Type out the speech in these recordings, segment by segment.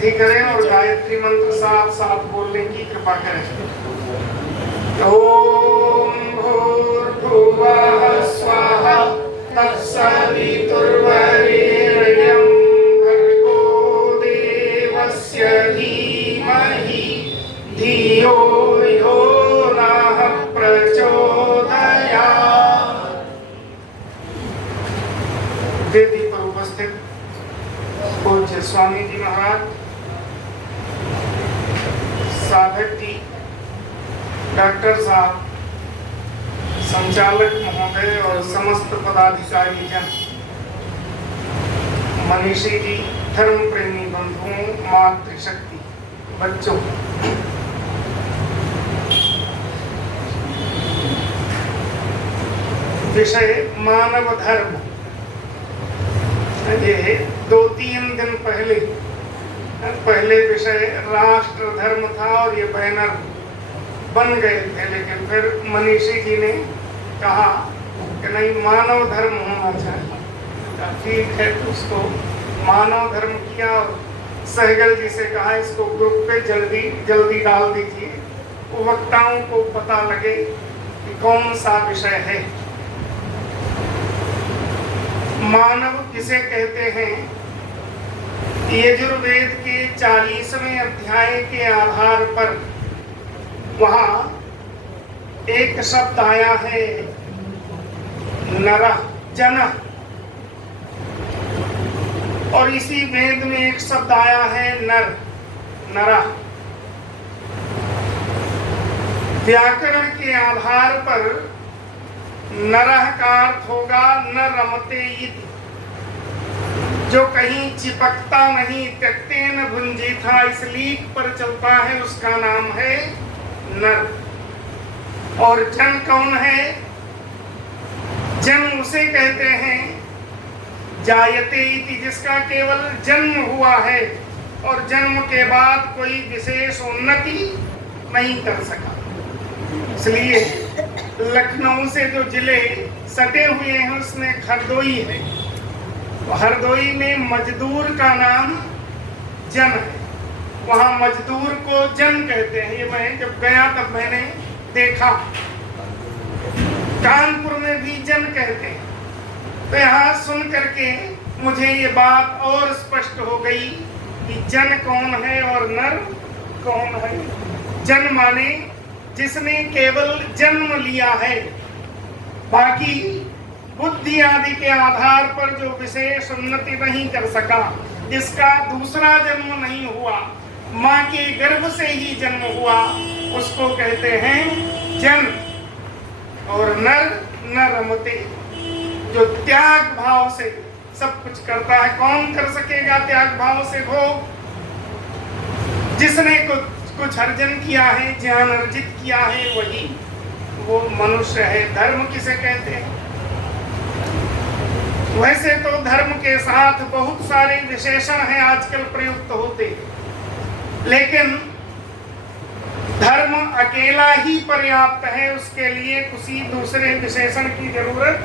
सिद्धि करें और गायत्री मंत्र साथ साथ बोलने की कृपा करें। ओम भूर्भुवः स्वाहा तत्सवितुर्वरेण्यं भर्गो देवस्य धीमहि धियो यो नः प्रचोदयात्। वेदी पर उपस्थित पूज्य स्वामी जी महाराज, साधक जी, डॉक्टर साहब, संचालक महोदय और समस्त पदाधिकारी जन, मनीषी जी, धर्म प्रेमी बंधुओं, मातृशक्ति, बच्चों, विषय मानव धर्म। ये 2-3 दिन पहले विषय राष्ट्र धर्म था और ये बैनर बन गए थे, लेकिन फिर मनीषी जी ने कहा कि नहीं, मानव धर्म होना चाहिए। ठीक है, तो उसको मानव धर्म किया और सहगल जी से कहा इसको ग्रुप पे जल्दी डाल दीजिए, वक्ताओं को पता लगे कि कौन सा विषय है। मानव किसे कहते हैं? यजुर्वेद के 40वें अध्याय के आधार पर वहां एक शब्द आया है नरः, जनः, और इसी वेद में एक शब्द आया है नर, नरः। व्याकरण के आधार पर नरः का अर्थ होगा न रमते इति, जो कहीं चिपकता नहीं, त्यक्तेन भुंजीथा, इस लीक पर चलता है, उसका नाम है नर। और जन कौन है? जन्म उसे कहते हैं जायते इति, जिसका केवल जन्म हुआ है और जन्म के बाद कोई विशेष उन्नति नहीं कर सका। इसलिए लखनऊ से जो जिले सटे हुए हैं उसमें हरदोई है, तो हरदोई में मजदूर का नाम जन है, वहाँ मजदूर को जन कहते हैं। ये मैं जब गया तब मैंने देखा। कानपुर में भी जन कहते हैं। तो यहाँ सुन करके मुझे ये बात और स्पष्ट हो गई कि जन कौन है और नर कौन है। जन माने जिसने केवल जन्म लिया है, बाकी बुद्धि आदि के आधार पर जो विशेष उन्नति नहीं कर सका, जिसका दूसरा जन्म नहीं हुआ, माँ के गर्भ से ही जन्म हुआ, उसको कहते हैं जन। और नर न रमते, जो त्याग भाव से सब कुछ करता है। कौन कर सकेगा त्याग भाव से भोग? जिसने कुछ अर्जन किया है, ज्ञान अर्जित किया है, वही वो मनुष्य है। धर्म किसे कहते हैं? वैसे तो धर्म के साथ बहुत सारे विशेषण हैं आजकल प्रयुक्त होते, लेकिन धर्म अकेला ही पर्याप्त है, उसके लिए किसी दूसरे विशेषण की जरूरत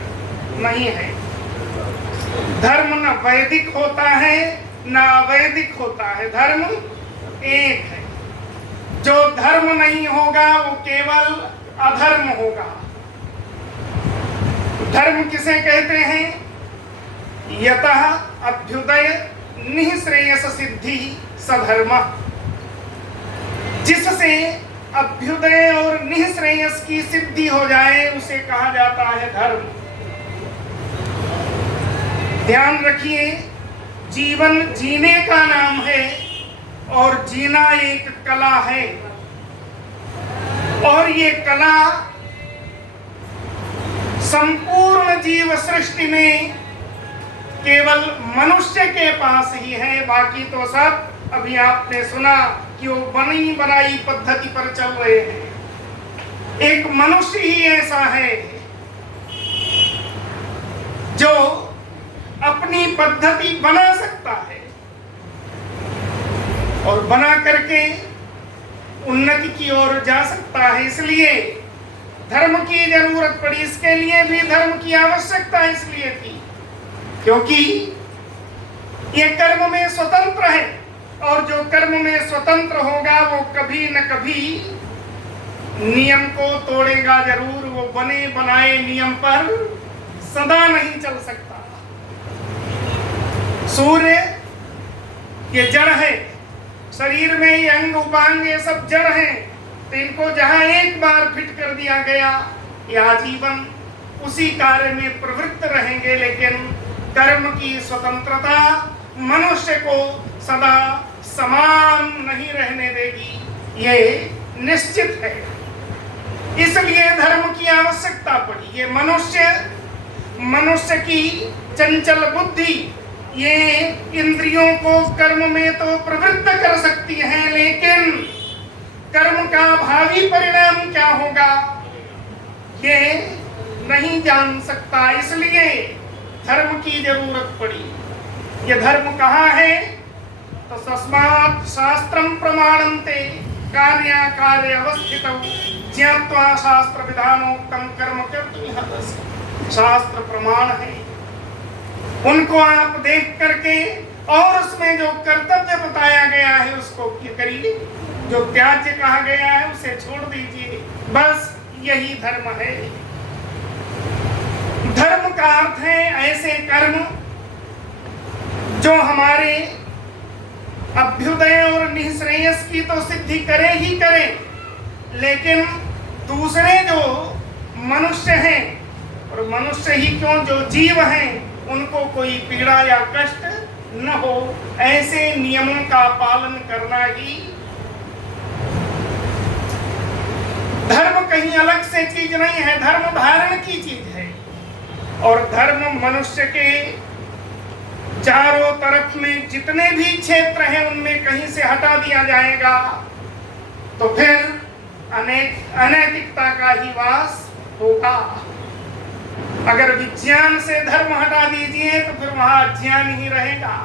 नहीं है। धर्म न वैदिक होता है न अवैदिक होता है, धर्म एक है। जो धर्म नहीं होगा वो केवल अधर्म होगा। धर्म किसे कहते हैं? यतः अभ्युदय निःश्रेयस सिद्धि सधर्म, जिससे अभ्युदय और निःश्रेयस की सिद्धि हो जाए उसे कहा जाता है धर्म। ध्यान रखिए, जीवन जीने का नाम है और जीना एक कला है, और ये कला संपूर्ण जीव सृष्टि में केवल मनुष्य के पास ही है। बाकी तो सब अभी आपने सुना कि वो बनी बनाई पद्धति पर चल रहे हैं। एक मनुष्य ही ऐसा है जो अपनी पद्धति बना सकता है और बना करके उन्नति की ओर जा सकता है। इसलिए धर्म की जरूरत पड़ी। इसके लिए भी धर्म की आवश्यकता इसलिए थी क्योंकि ये कर्म में स्वतंत्र है। और जो कर्म में स्वतंत्र होगा वो कभी न कभी नियम को तोड़ेगा जरूर। वो बने बनाए नियम पर सदा नहीं चल सकता। सूर्य ये जड़ है, शरीर में ये अंग उपांग ये सब जड़ हैं, तो इनको जहां एक बार फिट कर दिया गया ये आजीवन उसी कार्य में प्रवृत्त रहेंगे। लेकिन कर्म की स्वतंत्रता मनुष्य को सदा समान नहीं रहने देगी, ये निश्चित है। इसलिए धर्म की आवश्यकता पड़ी। ये मनुष्य की चंचल बुद्धि ये इंद्रियों को कर्म में तो प्रवृत्त कर सकती है, लेकिन कर्म का भावी परिणाम क्या होगा ये नहीं जान सकता। इसलिए धर्म की जरूरत पड़ी। ये धर्म कहाँ है? तो तस्मात् शास्त्रम प्रमाणन्ते कार्याकार्य अवस्थितौ ज्ञात्वा शास्त्र विधानोक्तम कर्म कर्तुमिह। शास्त्र प्रमाण है, उनको आप देख करके और उसमें जो कर्तव्य बताया गया है उसको करिए, जो त्याज्य कहा गया है उसे छोड़ दीजिए। बस यही धर्म है। धर्म का अर्थ है ऐसे कर्म जो हमारे अभ्युदय और निःश्रेयस की तो सिद्धि करे ही करे, लेकिन दूसरे जो मनुष्य हैं, और मनुष्य ही क्यों जो जीव हैं, उनको कोई पीड़ा या कष्ट न हो, ऐसे नियमों का पालन करना ही धर्म। कहीं अलग से चीज नहीं है, धर्म धारण की चीज है। और धर्म मनुष्य के चारों तरफ में जितने भी क्षेत्र हैं उनमें कहीं से हटा दिया जाएगा तो फिर अनैतिकता का ही वास होगा। अगर विज्ञान से धर्म हटा दीजिए तो फिर वहां अज्ञान ही रहेगा।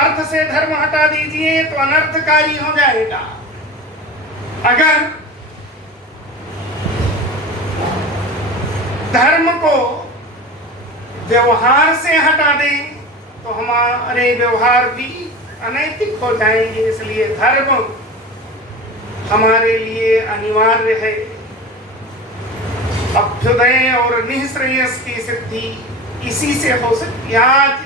अर्थ से धर्म हटा दीजिए तो अनर्थकारी हो जाएगा। अगर धर्म को व्यवहार से हटा दें तो हमारे व्यवहार भी अनैतिक हो जाएंगे। इसलिए धर्म हमारे लिए अनिवार्य है। अभ्युदय और निःश्रेयस की सिद्धि इसी से हो सकती है। आज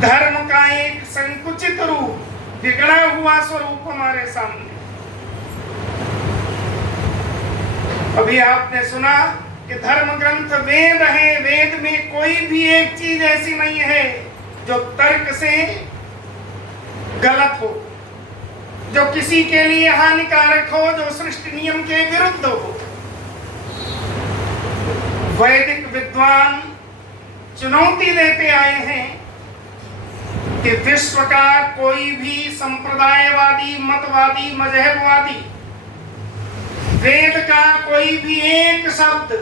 धर्म का एक संकुचित रूप, बिगड़ा हुआ स्वरूप हमारे सामने। अभी आपने सुना कि धर्म ग्रंथ वेद है, वेद में कोई भी एक चीज ऐसी नहीं है जो तर्क से गलत हो, जो किसी के लिए हानिकारक हो, जो सृष्टि नियम के विरुद्ध हो। वैदिक विद्वान चुनौती देते आए हैं कि विश्व का कोई भी संप्रदायवादी, मतवादी, मजहबवादी वेद का कोई भी एक शब्द,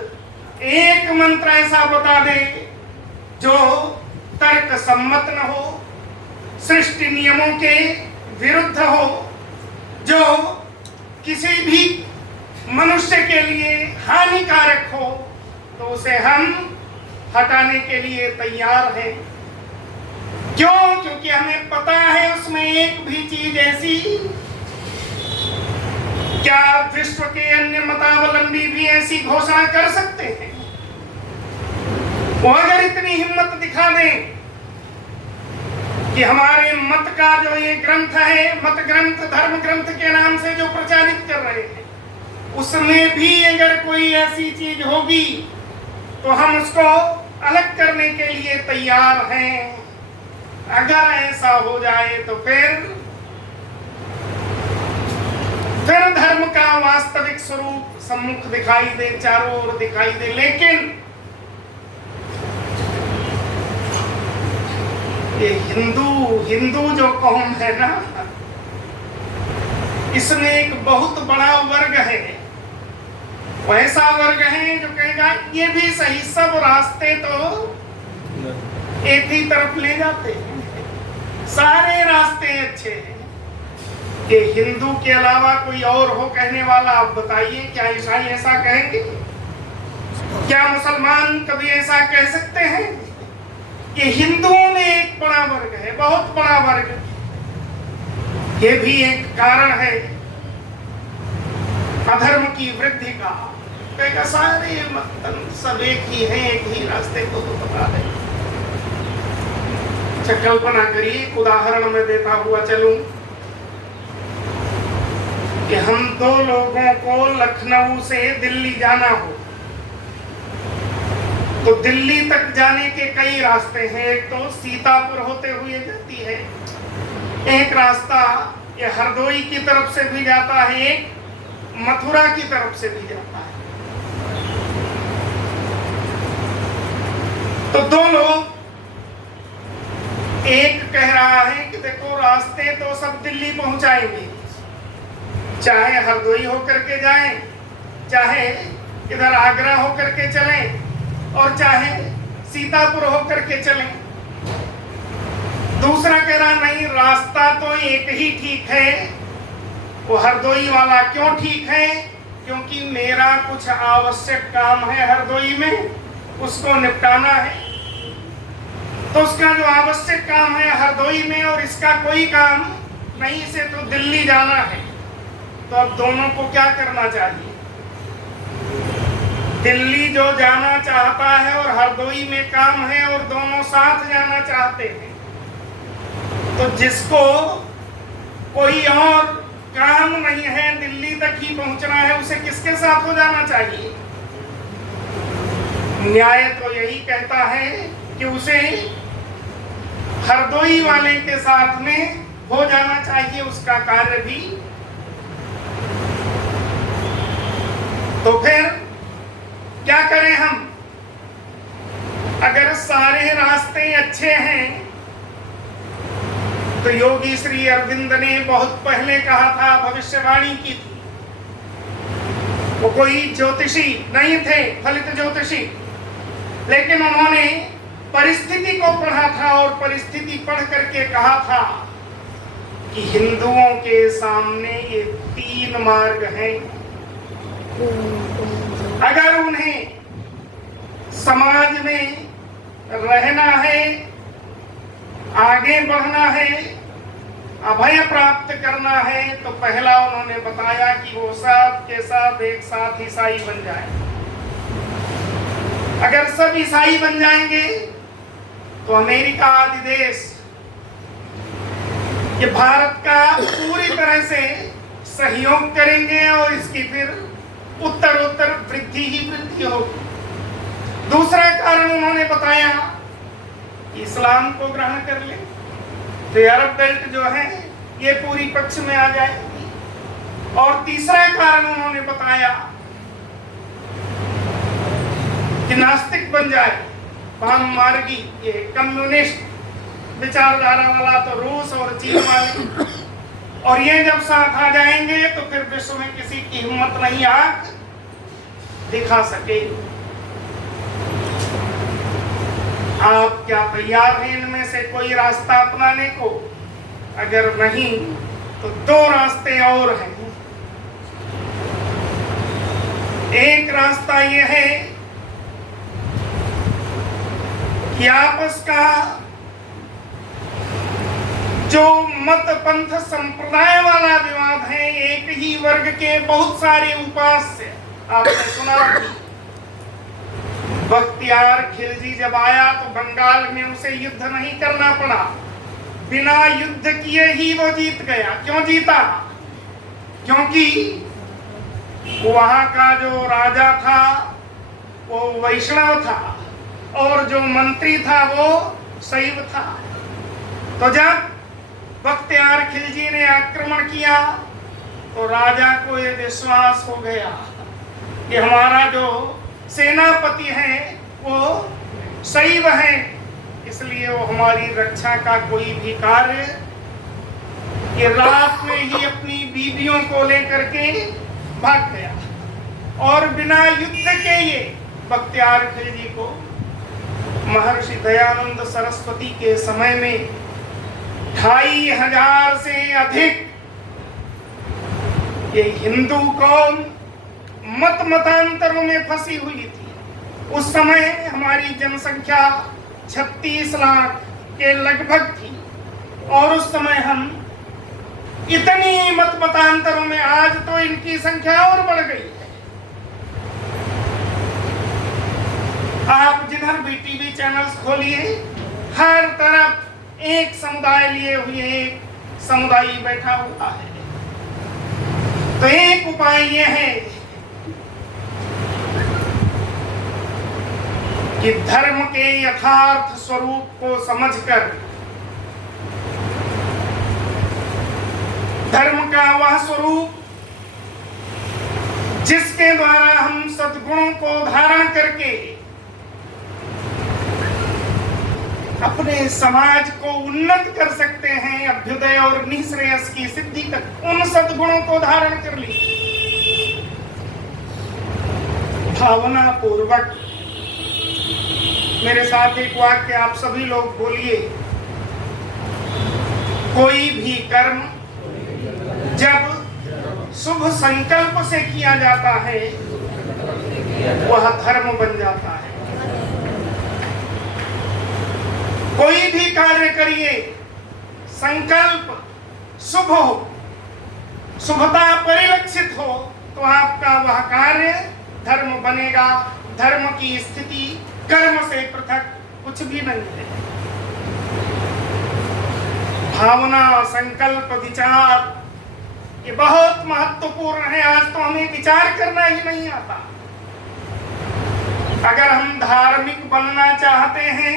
एक मंत्र ऐसा बता दे जो तर्क सम्मत न हो, सृष्टि नियमों के विरुद्ध हो, जो किसी भी मनुष्य के लिए हानिकारक हो, तो उसे हम हटाने के लिए तैयार हैं। क्यों? क्योंकि हमें पता है उसमें एक भी चीज ऐसी, क्या विश्व के अन्य मतावलंबी भी ऐसी घोषणा कर सकते हैं? वो अगर इतनी हिम्मत दिखा दें कि हमारे मत का जो ये ग्रंथ है, मत ग्रंथ, धर्म ग्रंथ के नाम से जो प्रचारित कर रहे हैं, उसमें भी अगर कोई ऐसी चीज होगी तो हम उसको अलग करने के लिए तैयार हैं। अगर ऐसा हो जाए तो फिर धर्म का वास्तविक स्वरूप सम्मुख दिखाई दे, चारों ओर दिखाई दे। लेकिन ये हिंदू जो कौम है ना, इसमें एक बहुत बड़ा वर्ग है, वैसा वर्ग है जो कहेगा ये भी सही, सब रास्ते तो एक ही तरफ ले जाते हैं, सारे रास्ते अच्छे हैं। कि हिंदू के अलावा कोई और हो कहने वाला, आप बताइए, क्या ईसाई ऐसा कहेंगे? क्या मुसलमान कभी ऐसा कह सकते हैं? कि हिंदुओं में एक बड़ा वर्ग है, बहुत बड़ा वर्ग, ये भी एक कारण है अधर्म की वृद्धि का। कहेगा सारे मतलब सब एक ही हैं, एक ही रास्ते को तो बता दे। अच्छा कल्पना करिए, उदाहरण में देता हुआ चलूं कि हम दो लोगों को लखनऊ से दिल्ली जाना हो तो दिल्ली तक जाने के कई रास्ते हैं। एक तो सीतापुर होते हुए जाती है, एक रास्ता ये हरदोई की तरफ से भी जाता है, एक मथुरा की तरफ से भी जाता है। तो दो लोग, एक कह रहा है कि देखो रास्ते तो सब दिल्ली पहुंचाएंगे, चाहे हरदोई होकर के जाएं, चाहे इधर आगरा होकर के चलें, और चाहे सीतापुर होकर के चलें। दूसरा कह रहा नहीं, रास्ता तो एक ही ठीक है। वो हरदोई वाला क्यों ठीक है? क्योंकि मेरा कुछ आवश्यक काम है हरदोई में, उसको निपटाना है। तो उसका जो आवश्यक काम है हरदोई में और इसका कोई काम नहीं, से तो दिल्ली जाना है। तो अब दोनों को क्या करना चाहिए? दिल्ली जो जाना चाहता है और हरदोई में काम है और दोनों साथ जाना चाहते हैं, तो जिसको कोई और काम नहीं है, दिल्ली तक ही पहुंचना है, उसे किसके साथ हो जाना चाहिए? न्याय तो यही कहता है कि उसे हरदोई वाले के साथ में हो जाना चाहिए, उसका कार्य भी। तो फिर क्या करें हम? अगर सारे रास्ते अच्छे हैं तो योगी श्री अरविंद ने बहुत पहले कहा था, भविष्यवाणी की थी। वो कोई ज्योतिषी नहीं थे, फलित ज्योतिषी, लेकिन उन्होंने परिस्थिति को पढ़ा था और परिस्थिति पढ़ करके कहा था कि हिंदुओं के सामने ये तीन मार्ग हैं। अगर उन्हें समाज में रहना है, आगे बढ़ना है, अभय प्राप्त करना है, तो पहला उन्होंने बताया कि वो सब के सब एक साथ ईसाई बन जाए। अगर सब ईसाई बन जाएंगे तो अमेरिका आदि देश ये भारत का पूरी तरह से सहयोग करेंगे और इसकी फिर उत्तर वृद्धि ही वृद्धि होगी। दूसरा कारण उन्होंने बताया, इस्लाम को ग्रहण कर ले तो अरब बेल्ट जो है ये पूरी पक्ष में आ जाएगी। और तीसरा कारण उन्होंने बताया कि नास्तिक बन जाए, वाम मार्गी, ये कम्युनिस्ट विचारधारा वाला तो रूस और चीन वाले, और ये जब साथ आ जाएंगे तो फिर विश्व में किसी की हिम्मत नहीं आग दिखा सके। आप क्या तैयार हैं इनमें से कोई रास्ता अपनाने को? अगर नहीं तो दो रास्ते और हैं। एक रास्ता यह है कि आपस का जो मत पंथ संप्रदाय वाला विवाद है, एक ही वर्ग के बहुत सारे उपास्य, आपने सुना बख्तियार खिलजी जब आया तो बंगाल में उसे युद्ध नहीं करना पड़ा, बिना युद्ध किए ही वो जीत गया। क्यों जीता? क्योंकि वहां का जो राजा था वो वैष्णव था और जो मंत्री था वो शैव था। तो जब बख्तियार खिलजी ने आक्रमण किया तो राजा को ये विश्वास हो गया कि हमारा जो सेनापति है वो शैव है, इसलिए वो हमारी रक्षा का कोई भी कार्य, ये रात में ही अपनी बीवियों को लेकर के भाग गया। और बिना युद्ध के ये बख्तियार खिलजी को महर्षि दयानंद सरस्वती के समय में 2500 से अधिक ये हिंदू कौम मतांतरों में फंसी हुई थी। उस समय हमारी जनसंख्या 36 लाख के लगभग थी, और उस समय हम इतनी मत मतांतरों में, आज तो इनकी संख्या और बढ़ गई है। आप जिधर भी टीवी चैनल्स खोलिए, हर तरफ एक समुदाय लिए हुए एक समुदाय बैठा हुआ है। तो एक उपाय यह है कि धर्म के यथार्थ स्वरूप को समझकर, धर्म का वह स्वरूप जिसके द्वारा हम सद्गुणों को धारण करके अपने समाज को उन्नत कर सकते हैं, अभ्युदय और निःश्रेयस की सिद्धि तक, उन सद्गुणों को धारण कर लीजिए। भावना पूर्वक मेरे साथ एक वाक्य आप सभी लोग बोलिए। कोई भी कर्म जब शुभ संकल्प से किया जाता है वह धर्म बन जाता है। कोई भी कार्य करिए, संकल्प शुभ हो, शुभता परिलक्षित हो, तो आपका वह कार्य धर्म बनेगा। धर्म की स्थिति कर्म से पृथक कुछ भी नहीं है। भावना, संकल्प, विचार ये बहुत महत्वपूर्ण है। आज तो हमें विचार करना ही नहीं आता। अगर हम धार्मिक बनना चाहते हैं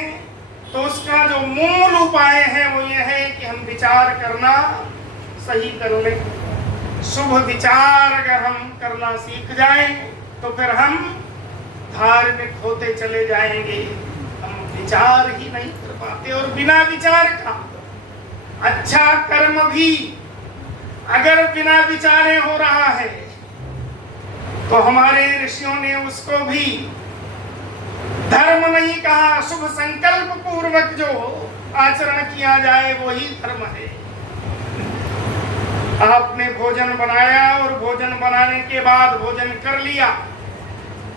तो उसका जो मूल उपाय है वो ये है कि हम विचार करना सही कर लें। शुभ विचार अगर हम करना सीख जाएं तो फिर हम धार्मिक होते चले जाएंगे। हम विचार ही नहीं कर पाते, और बिना विचार का अच्छा कर्म भी अगर बिना विचारे हो रहा है तो हमारे ऋषियों ने उसको भी धर्म नहीं कहा। शुभ संकल्प पूर्वक जो आचरण किया जाए वही धर्म है। आपने भोजन बनाया और भोजन बनाने के बाद भोजन कर लिया,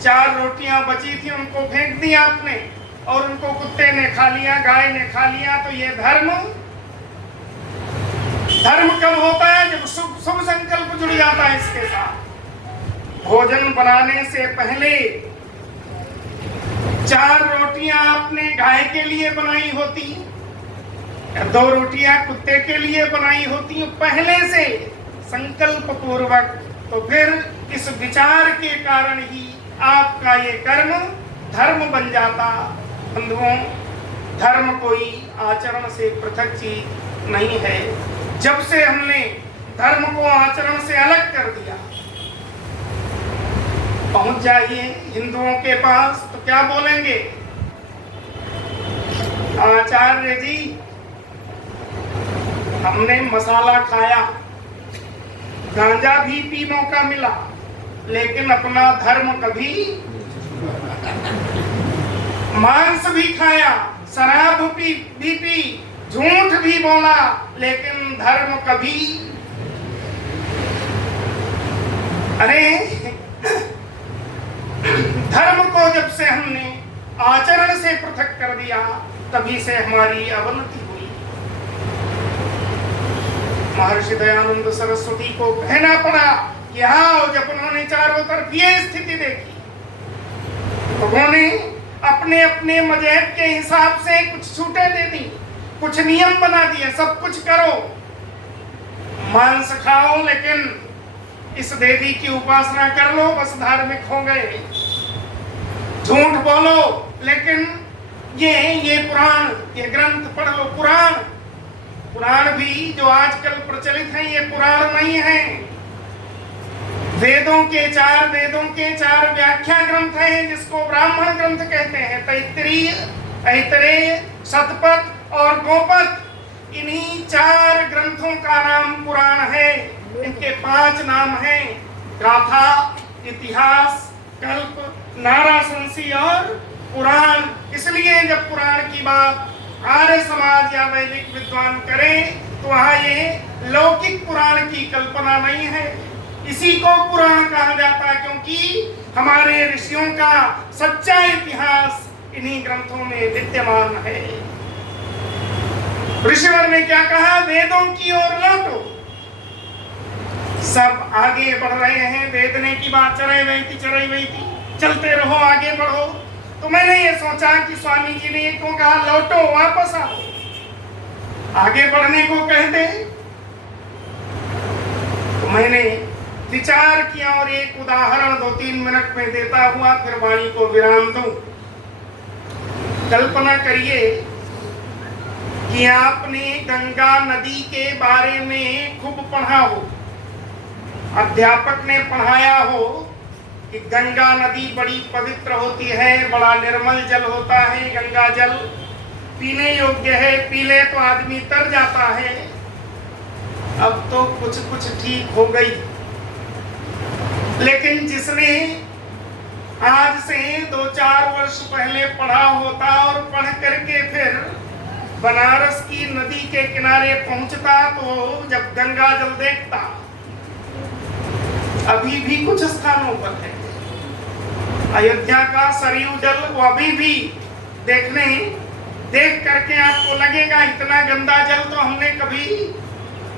4 रोटियां बची थी उनको फेंक दिया आपने, और उनको कुत्ते ने खा लिया, गाय ने खा लिया, तो ये धर्म कब होता है? जब शुभ संकल्प जुड़ जाता है इसके साथ। भोजन बनाने से पहले 4 रोटियां आपने गाय के लिए बनाई होती, 2 रोटियां कुत्ते के लिए बनाई होती पहले से संकल्प पूर्वक, तो फिर इस विचार के कारण ही आपका ये कर्म धर्म बन जाता। बंधुओं, धर्म कोई आचरण से पृथक चीज नहीं है। जब से हमने धर्म को आचरण से अलग कर दिया, पहुंच जाइए हिंदुओं के पास तो क्या बोलेंगे? आचार्य जी, हमने मसाला खाया, गांजा भी पी मौका मिला, लेकिन अपना धर्म कभी, मांस भी खाया, शराब भी पी, झूठ भी बोला, लेकिन धर्म कभी। अरे धर्म को जब से हमने आचरण से पृथक कर दिया तभी से हमारी अवनति हुई। महर्षि दयानंद सरस्वती को कहना पड़ा कि हाँ, जब उन्होंने चारों तरफ ये स्थिति देखी तो उन्होंने अपने अपने मजहब के हिसाब से कुछ छूटें दे दी, कुछ नियम बना दिए। सब कुछ करो, मांस खाओ, लेकिन इस देवी की उपासना कर लो, बस धार्मिक हो गए। झूठ बोलो, लेकिन ये पुराण, ये ग्रंथ पढ़ लो। पुराण भी जो आजकल प्रचलित है ये पुराण नहीं है। वेदों के 4 व्याख्या ग्रंथ हैं जिसको ब्राह्मण ग्रंथ कहते हैं। तैत्तिरीय, ऐतरेय, शतपथ और गोपथ, इन्हीं 4 ग्रंथों का नाम पुराण है। इनके 5 नाम हैं: गाथा, इतिहास, कल्प, नाराशंसी और पुराण। इसलिए जब पुराण की बात आर्य समाज या वैदिक विद्वान करें तो वहाँ ये लौकिक पुराण की कल्पना नहीं है। इसी को पुराण कहा जाता है क्योंकि हमारे ऋषियों का सच्चा इतिहास इन्हीं ग्रंथों में विद्यमान है। ऋषिवर ने क्या कहा, वेदों की ओर लौटो। सब आगे बढ़ रहे हैं, वेदने की बात चले वही थी, चलते रहो, आगे बढ़ो। तो मैंने ये सोचा कि स्वामी जी ने क्यों कहा लौटो, वापस आओ, आगे बढ़ने को कहते। तो मैंने विचार किया और एक उदाहरण 2-3 मिनट में देता हुआ फिर वाणी को विराम दूं। कल्पना करिए कि आपने गंगा नदी के बारे में खूब पढ़ा हो, अध्यापक ने पढ़ाया हो कि गंगा नदी बड़ी पवित्र होती है, बड़ा निर्मल जल होता है, गंगा जल पीने योग्य है, पी ले तो आदमी तर जाता है। अब तो कुछ ठीक हो गई, लेकिन जिसने आज से 2-4 वर्ष पहले पढ़ा होता और पढ़ करके फिर बनारस की नदी के किनारे पहुंचता, तो जब गंगा जल देखता, अभी भी कुछ स्थानों पर है, अयोध्या का सरयू जल वो अभी भी देख करके आपको लगेगा इतना गंदा जल तो हमने कभी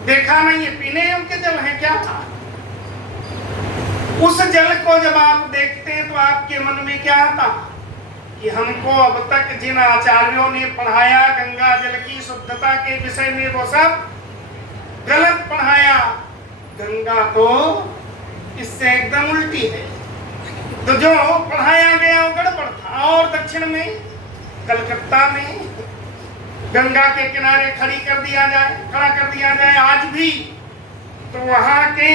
देखा नहीं है, पीने योग्य जल है क्या था। उस जल को जब आप देखते हैं तो आपके मन में क्या आता कि हमको अब तक जिन आचार्यों ने पढ़ाया गंगा जल की शुद्धता के विषय में, वो सब गलत पढ़ाया। गंगा तो इससे एकदम उल्टी है। तो जो पढ़ाया गया वो गड़बड़ था। और दक्षिण में कलकत्ता में गंगा के किनारे खड़ा कर दिया जाए आज भी, तो वहां के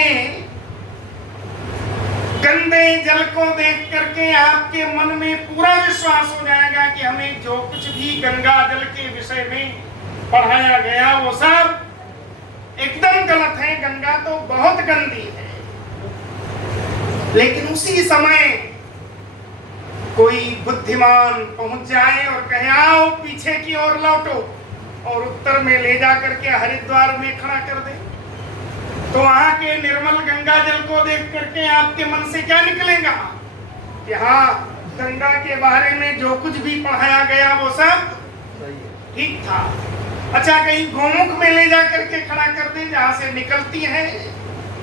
गंदे जल को देख करके आपके मन में पूरा विश्वास हो जाएगा कि हमें जो कुछ भी गंगा जल के विषय में पढ़ाया गया वो सब एकदम गलत है, गंगा तो बहुत गंदी है। लेकिन उसी समय कोई बुद्धिमान पहुंच जाए और कहे आओ पीछे की ओर लौटो, और उत्तर में ले जा करके हरिद्वार में खड़ा कर दे, तो वहां के निर्मल गंगा जल को देख करके आपके मन से क्या निकलेगा कि हाँ, गंगा के बारे में जो कुछ भी पढ़ाया गया वो सब ठीक था। अच्छा, कहीं गोमुख में ले जा करके खड़ा कर दे जहां से निकलती है,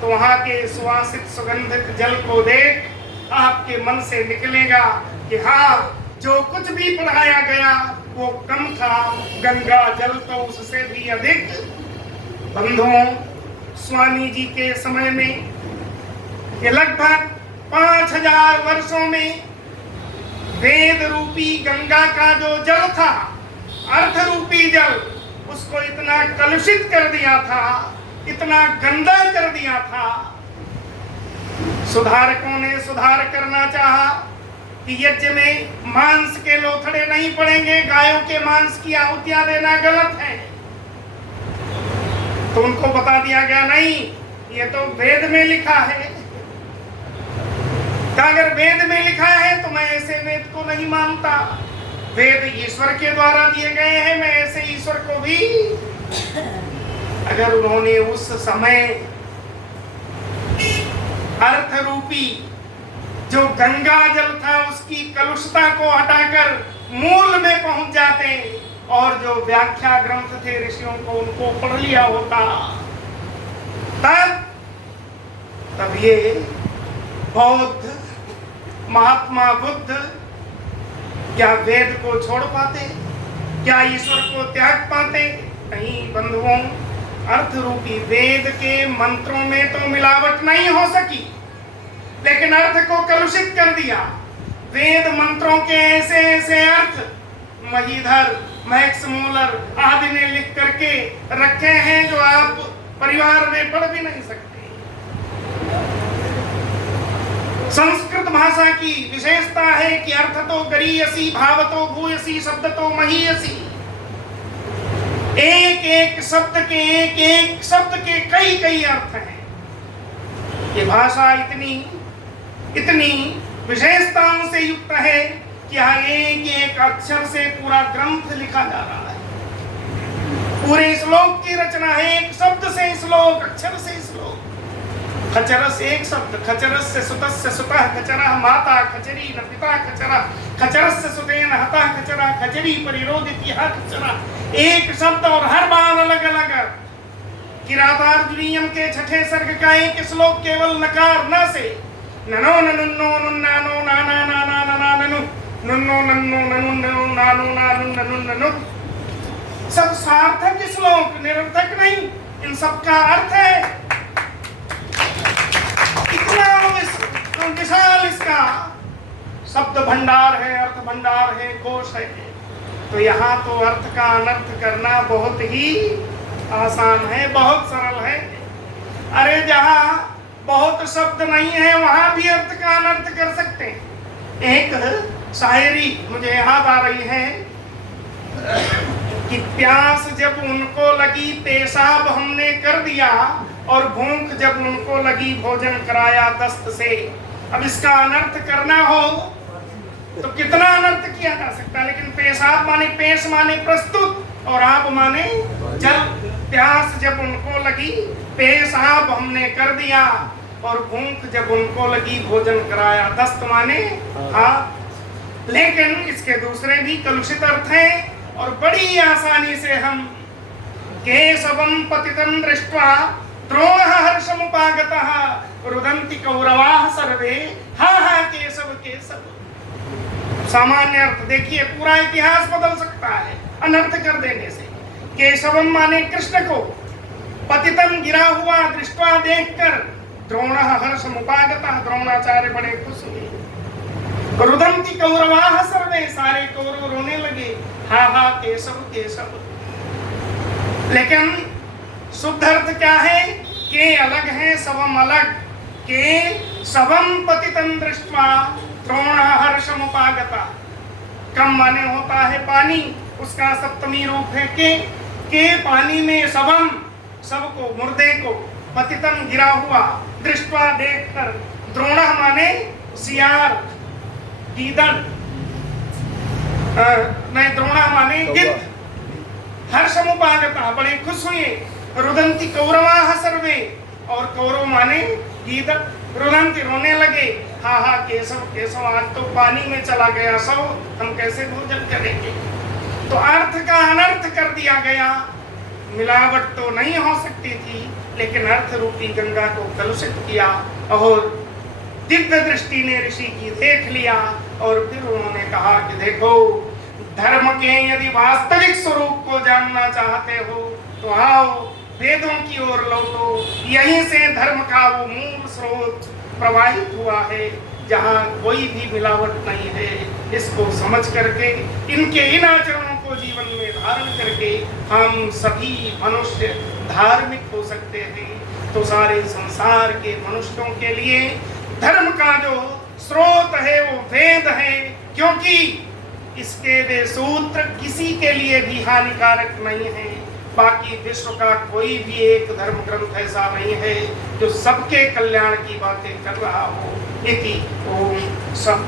तो वहां के सुवासित सुगंधित जल को देख आपके मन से निकलेगा कि हाँ, जो कुछ भी पढ़ाया गया वो कम था, गंगा जल तो उससे भी अधिक। बंधुओं, स्वामी जी के समय में ये लगभग 5000 वर्षों में वेद रूपी गंगा का जो जल था, अर्थ रूपी जल, उसको इतना कलुषित कर दिया था, इतना गंदा कर दिया था। सुधारकों ने सुधार करना चाहा कि यज्ञ में मांस के लोथड़े नहीं पड़ेंगे, गायों के मांस की आहुतियां देना गलत है। तो उनको बता दिया गया नहीं, ये तो वेद में लिखा है। अगर वेद में लिखा है तो मैं ऐसे वेद को नहीं मानता। वेद ईश्वर के द्वारा दिए गए हैं, मैं ऐसे ईश्वर को भी। अगर उन्होंने उस समय अर्थ रूपी जो गंगा जल था उसकी कलुषता को हटाकर मूल में पहुंच जाते और जो व्याख्या ग्रंथ थे ऋषियों को उनको पढ़ लिया होता, तब ये बौद्ध महात्मा बुद्ध क्या वेद को छोड़ पाते, क्या ईश्वर को त्याग पाते? नहीं बंधुओं, अर्थ रूपी वेद के मंत्रों में तो मिलावट नहीं हो सकी, लेकिन अर्थ को कलुषित कर दिया। वेद मंत्रों के ऐसे ऐसे अर्थ महीधर, मैक्स मूलर आदि ने लिख करके रखे हैं जो आप परिवार में पढ़ भी नहीं सकते। संस्कृत भाषा की विशेषता है कि अर्थ तो गरीयसी, भाव तो भूयसी, शब्द तो महीयसी। एक एक शब्द के कई कई अर्थ हैं। ये भाषा इतनी विशेषताओं से युक्त है कि यहाँ एक एक अक्षर से पूरा ग्रंथ लिखा जा रहा है। पूरे श्लोक की रचना है, एक शब्द से श्लोक, अक्षर से श्लोक। खचरस एक शब्द, खचरस से सुतस्य सुतः खचरः माता खचरी न पिता खचरा, खचरस से सुतेन हतः खचरा, खचरी परिरोधित यह खचरा। एक शब्द और हर बार अलग अलग। किरातार्जुनीयम के छठे सर्ग का एक श्लोक केवल नकार न से, ननो ननुन्नो नुन्नानो नाना नाना नाना ननु नुन्नो नन्नो ननु नानो नानु ननु ननु, सब सार्थक श्लोक, निरर्थक नहीं। इन सब का अर्थ है इतना विशाल इसका शब्द भंडार है, अर्थ भंडार है, कोश है। तो यहाँ तो अर्थ का अनर्थ करना बहुत ही आसान है, बहुत सरल है। अरे जहाँ बहुत शब्द नहीं है वहां भी अर्थ का अनर्थ कर सकते हैं। एक शायरी मुझे याद आ रही है कि प्यास जब उनको लगी पेशाब हमने कर दिया, और भूख जब उनको लगी भोजन कराया दस्त से। अब इसका अनर्थ करना हो तो कितना अनर्थ किया जा सकता है, लेकिन पेशाब माने पेश माने प्रस्तुत, और आप माने जल। प्यास जब उनको लगी पेशाब हमने कर दिया, और भूख जब उनको लगी भोजन कराया दस्त माने हाथ। लेकिन इसके दूसरे भी कलुषित अर्थ हैं, और बड़ी आसानी से हम केशवम पतितं दृष्ट्वा द्रोणः हर्षमुपागतः रुदन्ति कौरवाः सर्वे हा हा केशव केशव। सामान्य अर्थ देखिए, पूरा इतिहास बदल सकता है अनर्थ कर देने से। केशवम माने कृष्ण को, पतितं गिरा हुआ दृष्ट्वा देखकर, द्रोणः हर्षमुपागतः द्रोणाचार्य बड़े खुश हुए, रुदन्ति कौरवाः सर्वे सारे कौरव रोने लगे, हा हा केशव केशव। लेकिन शुद्ध अर्थ क्या है? के अलग है, शवम अलग। के शवम पतितं दृष्ट्वा द्रोणः हर्षमुपागता। कम माने होता है पानी, उसका सप्तमी रूप है के पानी में शवम, शव को, मुर्दे को, पतितं गिरा हुआ, दृष्ट्वा देखकर, द्रोणः माने सियार गीदड़, नहीं द्रोणः माने गिद्ध, हर्षमुपागता बड़े खुश हुए, रुदन्ति कौरवाः सर्वे, और कौरव माने गीदड़, रुदन्ति रोने लगे, हा हा केशव केशव, आज तो पानी में चला गया सब, हम कैसे भोजन करेंगे। तो अर्थ का अनर्थ कर दिया गया। मिलावट तो नहीं हो सकती थी, लेकिन अर्थ रूपी गंगा को कलुषित किया, और दिव्य दृष्टि ने ऋषि की देख लिया, और फिर उन्होंने कहा कि देखो, धर्म के यदि वास्तविक स्वरूप को जानना चाहते हो तो आओ वेदों की ओर लौटो। यहीं से धर्म का वो मूल स्रोत प्रवाहित हुआ है, जहाँ कोई भी मिलावट नहीं है। इसको समझ करके, इनके इन आचरणों को जीवन में धारण करके हम सभी मनुष्य धार्मिक हो सकते हैं। तो सारे संसार के मनुष्यों के लिए धर्म का जो स्रोत है वो वेद है, क्योंकि इसके वे सूत्र किसी के लिए भी हानिकारक नहीं है। बाकी विश्व का कोई भी एक धर्म ग्रंथ ऐसा नहीं है जो सबके कल्याण की बातें कर रहा हो। इति ओम सब।